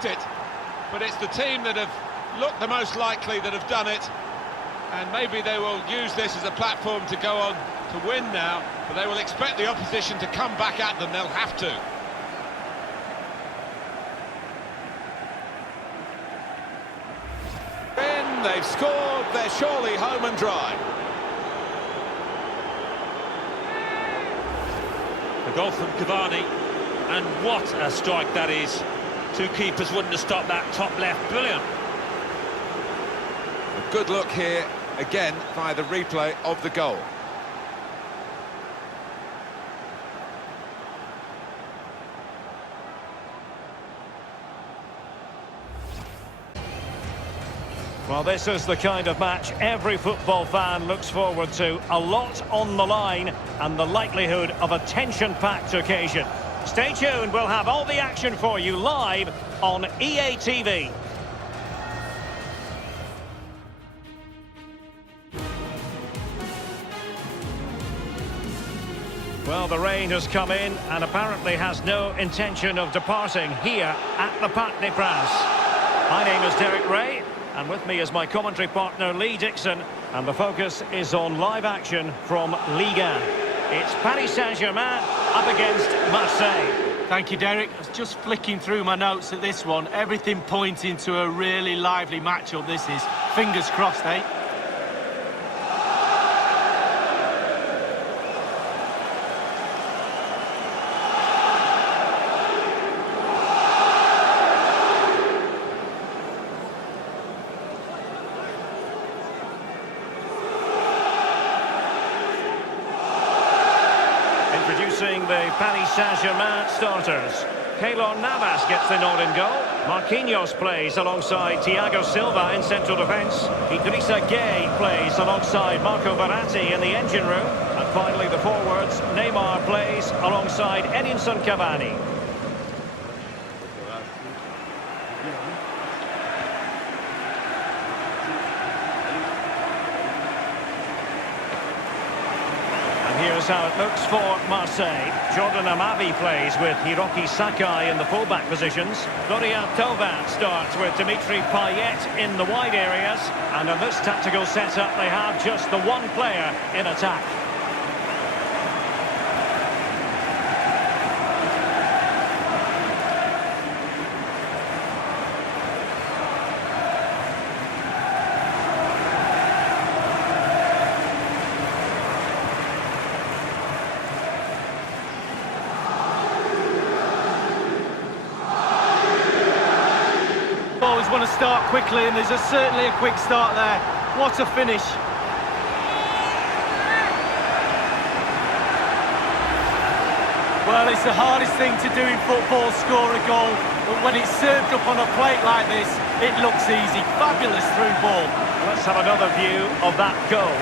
get it, but it's the team that have looked the most likely that have done it, and maybe they will use this as a platform to go on to win now, but they will expect the opposition to come back at them. They'll have to. They've scored, they're surely home and dry. A goal from Cavani, and what a strike that is. Two keepers wouldn't have stopped that top left. Brilliant. A good look here, again, via the replay of the goal. Well, this is the kind of match every football fan looks forward to. A lot on the line and the likelihood of a tension-packed occasion. Stay tuned, we'll have all the action for you live on EA TV. Well, the rain has come in and apparently has no intention of departing here at the Parte. My name is Derek Ray. And with me is my commentary partner, Lee Dixon. And the focus is on live action from Ligue. It's Paris Saint-Germain up against Marseille. Thank you, Derek. I was just flicking through my notes at this one. Everything pointing to a really lively matchup, this is. Fingers crossed, eh? Introducing the Paris Saint-Germain starters. Keylor Navas gets the nod in goal. Marquinhos plays alongside Thiago Silva in central defence. Idrissa Gueye plays alongside Marco Verratti in the engine room. And finally the forwards, Neymar plays alongside Edinson Cavani. Here's how it looks for Marseille. Jordan Amavi plays with Hiroki Sakai in the fullback positions. Florian Thauvin starts with Dimitri Payet in the wide areas. And in this tactical setup, they have just the one player in attack. Always want to start quickly, and there's certainly a quick start there. What a finish. Well, it's the hardest thing to do in football, score a goal, but when it's served up on a plate like this, it looks easy. Fabulous through ball. Let's have another view of that goal.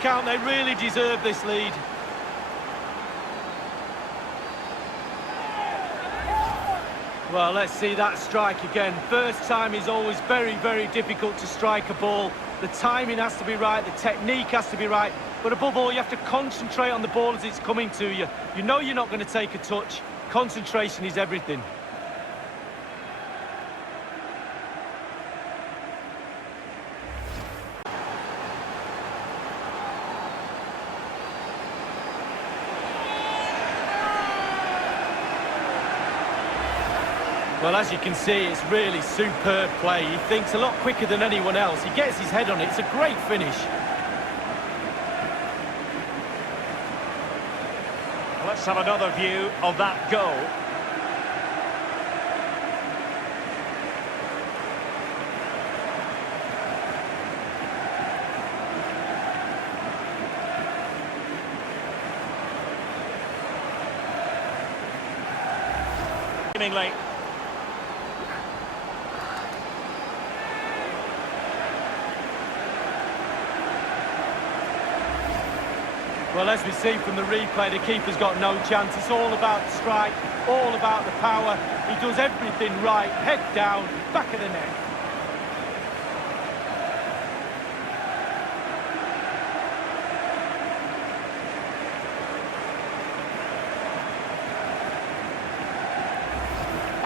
Count, they really deserve this lead. Well, let's see that strike again. First time is always very, very difficult to strike a ball. The timing has to be right, the technique has to be right, but above all, you have to concentrate on the ball as it's coming to you. You know you're not going to take a touch. Concentration is everything. Well, as you can see, it's really superb play. He thinks a lot quicker than anyone else. He gets his head on it. It's a great finish. Let's have another view of that goal. seemingly. Well, as we see from the replay, the keeper's got no chance. It's all about the strike, all about the power. He does everything right, head down, back of the net.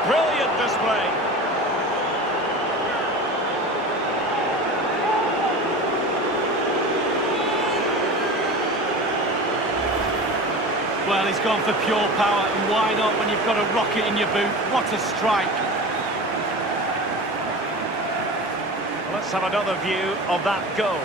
Brilliant display. Well, he's gone for pure power, and why not when you've got a rocket in your boot? What a strike. Let's have another view of that goal.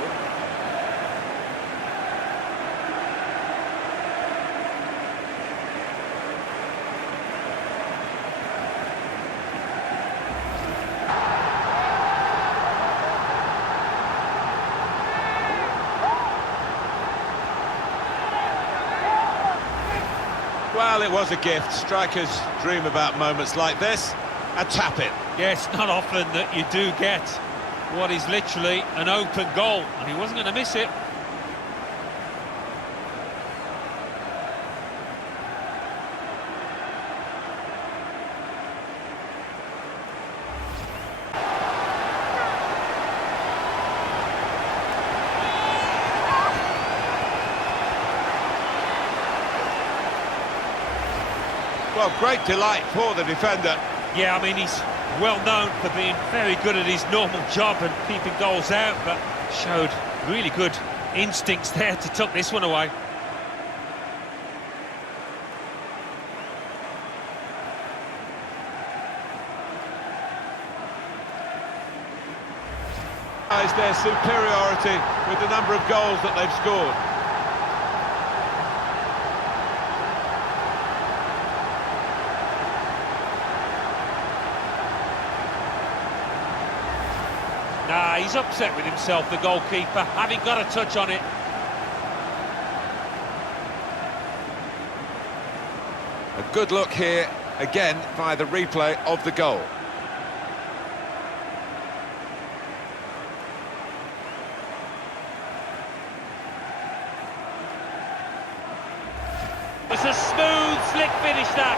Well, it was a gift. Strikers dream about moments like this and tap it. Yes, not often that you do get what is literally an open goal, and he wasn't going to miss it. Well, great delight for the defender. Yeah, I mean, he's well known for being very good at his normal job and keeping goals out, but showed really good instincts there to tuck this one away. Their superiority with the number of goals that they've scored. Nah, he's upset with himself, the goalkeeper, having got a touch on it. A good look here, again, via the replay of the goal. It's a smooth, slick finish, that.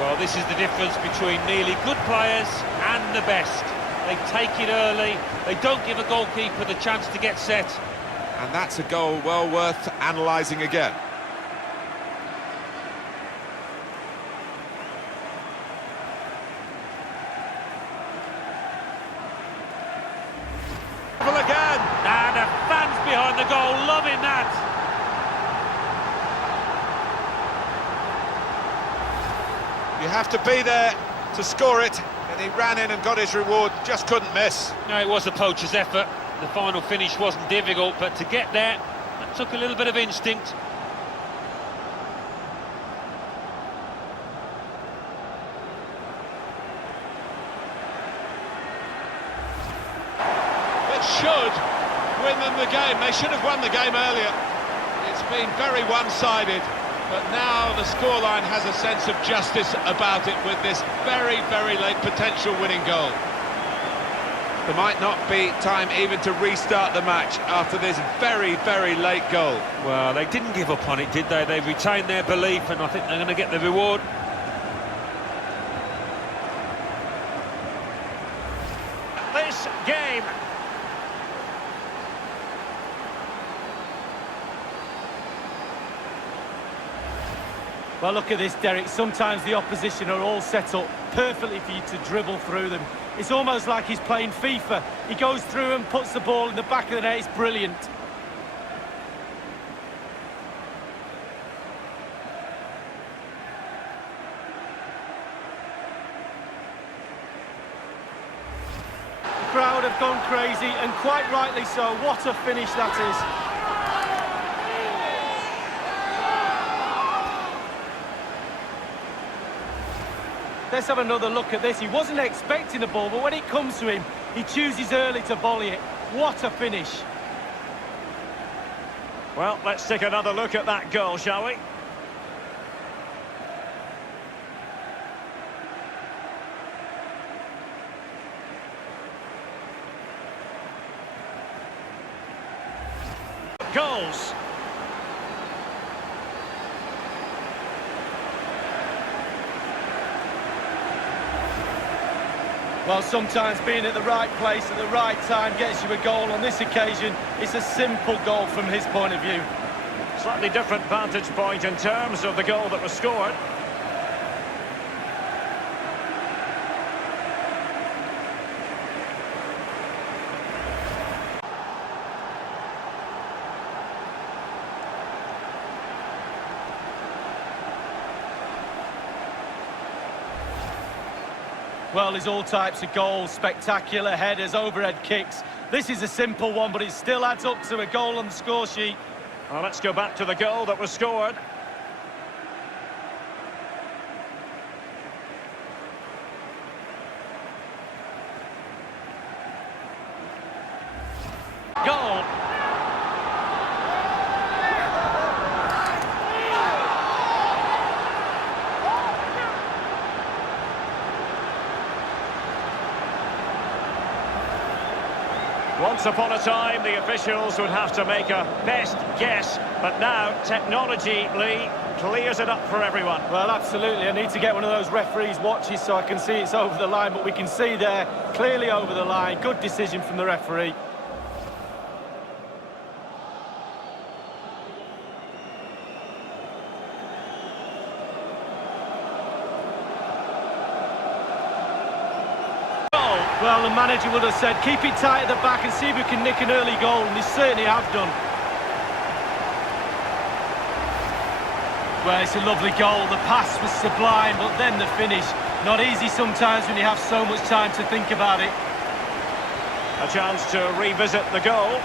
Well, this is the difference between nearly good players and the best. They take it early, they don't give a goalkeeper the chance to get set. And that's a goal well worth analysing again. Again. And the fans behind the goal loving that. You have to be there to score it, and he ran in and got his reward, just couldn't miss. No, it was a poacher's effort. The final finish wasn't difficult, but to get there, that took a little bit of instinct. Should win them the game. They should have won the game earlier. It's been very one-sided, but now the scoreline has a sense of justice about it with this very, very late potential winning goal. There might not be time even to restart the match after this very, very late goal. Well, they didn't give up on it, did they? They retained their belief, and I think they're going to get the reward. This game. Well, look at this, Derek. Sometimes the opposition are all set up perfectly for you to dribble through them. It's almost like he's playing FIFA. He goes through and puts the ball in the back of the net. It's brilliant. The crowd have gone crazy, and quite rightly so. What a finish that is. Let's have another look at this. He wasn't expecting the ball, but when it comes to him, he chooses early to volley it. What a finish. Well, let's take another look at that goal, shall we? Goals. Well, sometimes being at the right place at the right time gets you a goal. On this occasion, it's a simple goal from his point of view. Slightly different vantage point in terms of the goal that was scored. Well, there's all types of goals, spectacular headers, overhead kicks. This is a simple one, but it still adds up to a goal on the score sheet. Well, let's go back to the goal that was scored. Goal. Once upon a time, the officials would have to make a best guess, but now technology, Lee, clears it up for everyone. Well, absolutely. I need to get one of those referees' watches so I can see it's over the line, but we can see there, clearly over the line. Good decision from the referee. Well, the manager would have said, keep it tight at the back and see if we can nick an early goal, and they certainly have done. Well, it's a lovely goal. The pass was sublime, but then the finish. Not easy sometimes when you have so much time to think about it. A chance to revisit the goal.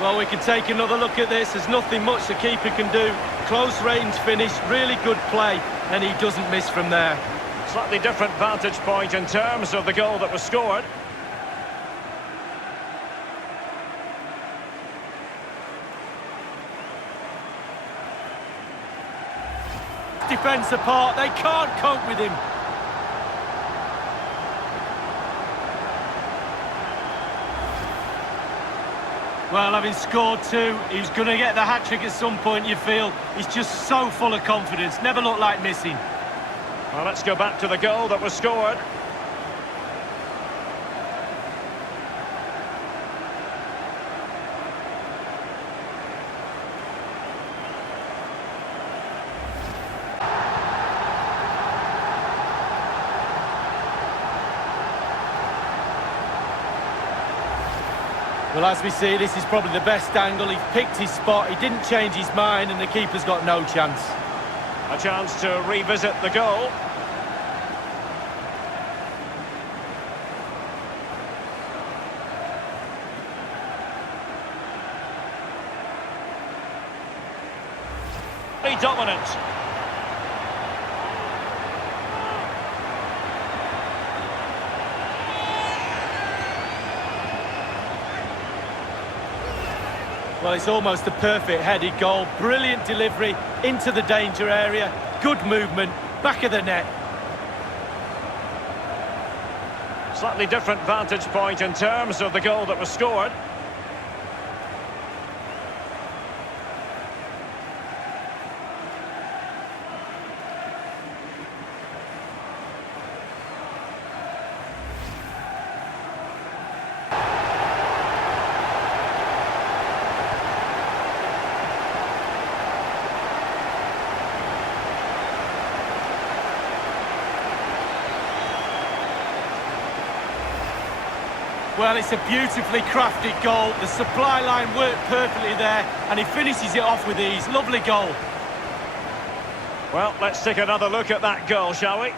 Well, we can take another look at this. There's nothing much the keeper can do. Close range finish, really good play, and he doesn't miss from there. Slightly different vantage point in terms of the goal that was scored. Defence apart, they can't cope with him. Well, having scored two, he's going to get the hat-trick at some point, you feel. He's just so full of confidence, never looked like missing. Well, let's go back to the goal that was scored. Well, as we see, this is probably the best angle. He picked his spot, he didn't change his mind, and the keeper's got no chance. A chance to revisit the goal. Dominant. Well, it's almost a perfect headed goal. Brilliant delivery into the danger area. Good movement, back of the net. Slightly different vantage point in terms of the goal that was scored. Well, it's a beautifully crafted goal. The supply line worked perfectly there, and he finishes it off with ease. Lovely goal. Well, let's take another look at that goal, shall we?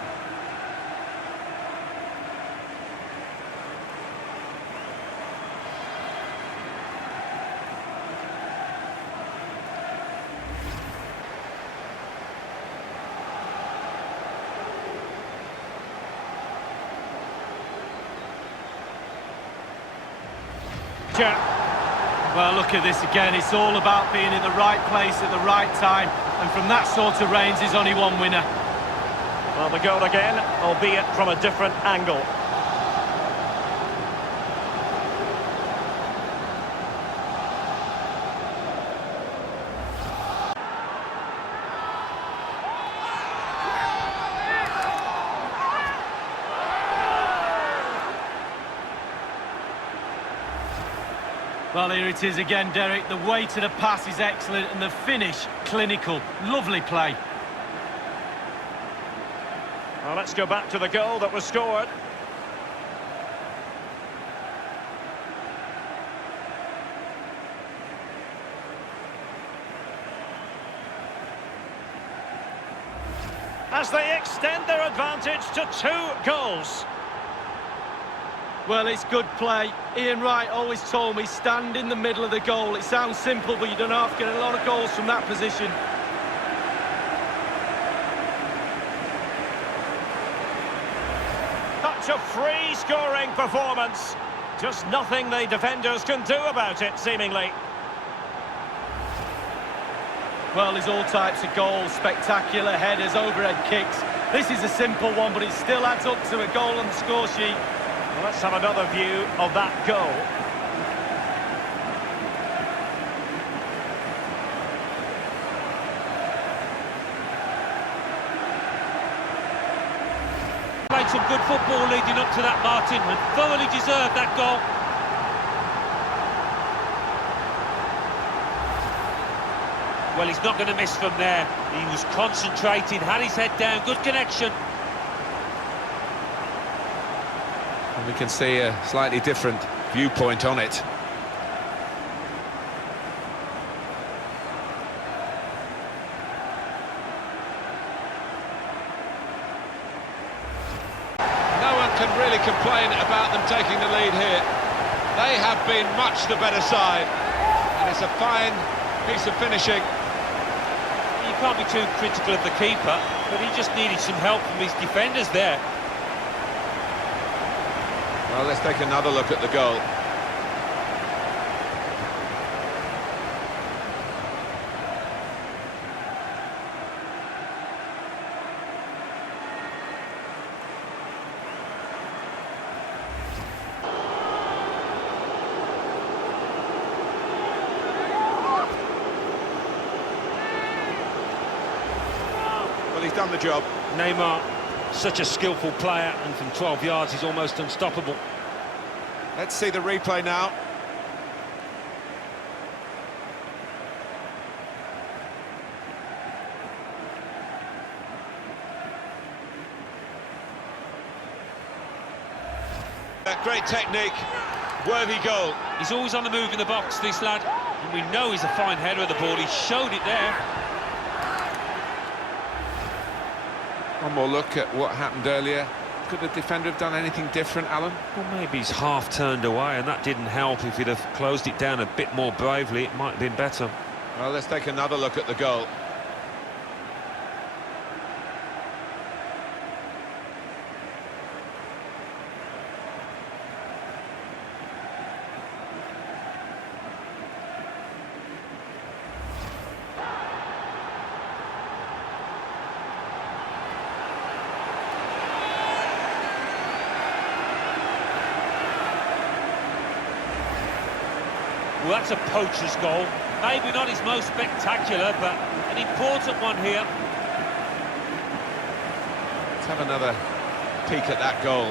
Well, look at this again. It's all about being in the right place at the right time, and from that sort of range, there's only one winner. Well, the goal again, albeit from a different angle. Well, here it is again, Derek. The weight of the pass is excellent and the finish clinical. Lovely play. Well, let's go back to the goal that was scored. As they extend their advantage to 2 goals. Well, it's good play. Ian Wright always told me, stand in the middle of the goal. It sounds simple, but you don't have to get a lot of goals from that position. Such a free scoring performance. Just nothing the defenders can do about it, seemingly. Well, there's all types of goals, spectacular headers, overhead kicks. This is a simple one, but it still adds up to a goal on the score sheet. Well, let's have another view of that goal. Played some good football leading up to that, Martin, and thoroughly deserved that goal. Well, he's not going to miss from there. He was concentrated, had his head down, good connection. And we can see a slightly different viewpoint on it. No one can really complain about them taking the lead here. They have been much the better side, and it's a fine piece of finishing. You can't be too critical of the keeper, but he just needed some help from his defenders there. Well, let's take another look at the goal. Well, he's done the job. Neymar, such a skillful player, and from 12 yards he's almost unstoppable. Let's see the replay now. Great technique, worthy goal. He's always on the move in the box, this lad, and we know he's a fine header of the ball. He showed it there. One more look at what happened earlier. Could the defender have done anything different, Alan? Well, maybe he's half turned away, and that didn't help. If he'd have closed it down a bit more bravely, it might have been better. Well, let's take another look at the goal. Well, that's a poacher's goal. Maybe not his most spectacular, but an important one here. Let's have another peek at that goal.